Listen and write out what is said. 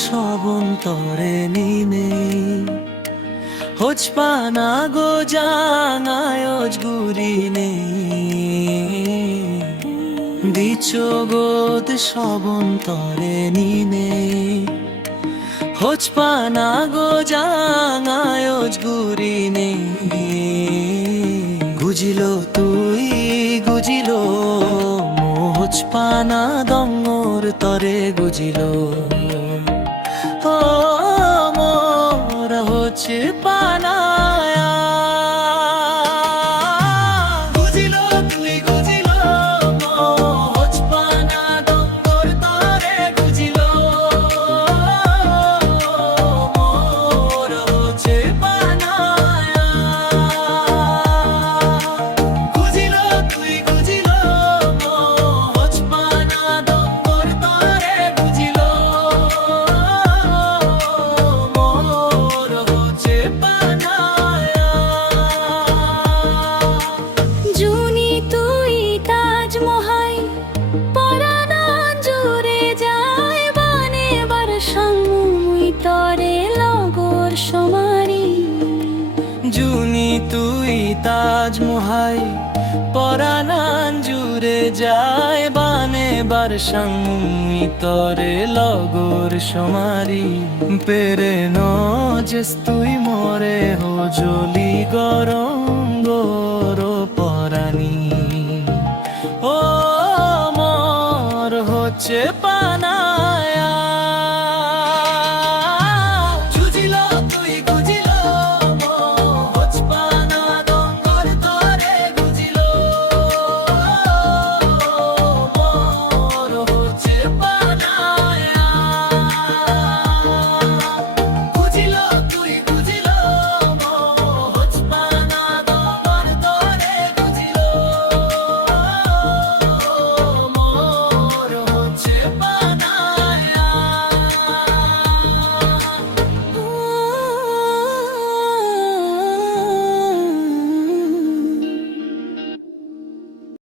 সবন্তরে নিনে হোচপানা গো জাঙায়জ গুরিনে দিচগোদ সবন্তরে নিনে হোচপানা গো জাঙায়জ গুরিনে গুজিল তুই গুজিল হোচপানা দঙ্গর তরে গুজিল ও মোরা হচ্ছে পানায়া গুজিল তুই গুজিল হোচপানা দঙ্গর তরে গুজিল মোরা হচ্ছে পানায়া গুজিল তুই গুজিল হোচপানা দঙ্গর তরে গুজিল মোরা হচ্ছে পানায়া জুনি তুই তাজমহাই পরানা জুড়ে যায় বানে বার সঙ্গুই তরে লগর সমারি জুনি তুই তাজমহাই পরানান জুড়ে যায় বানে বার সঙ্গুই তরে লগর সমারি পেরে নজেস তুই মরে হো জলি গরম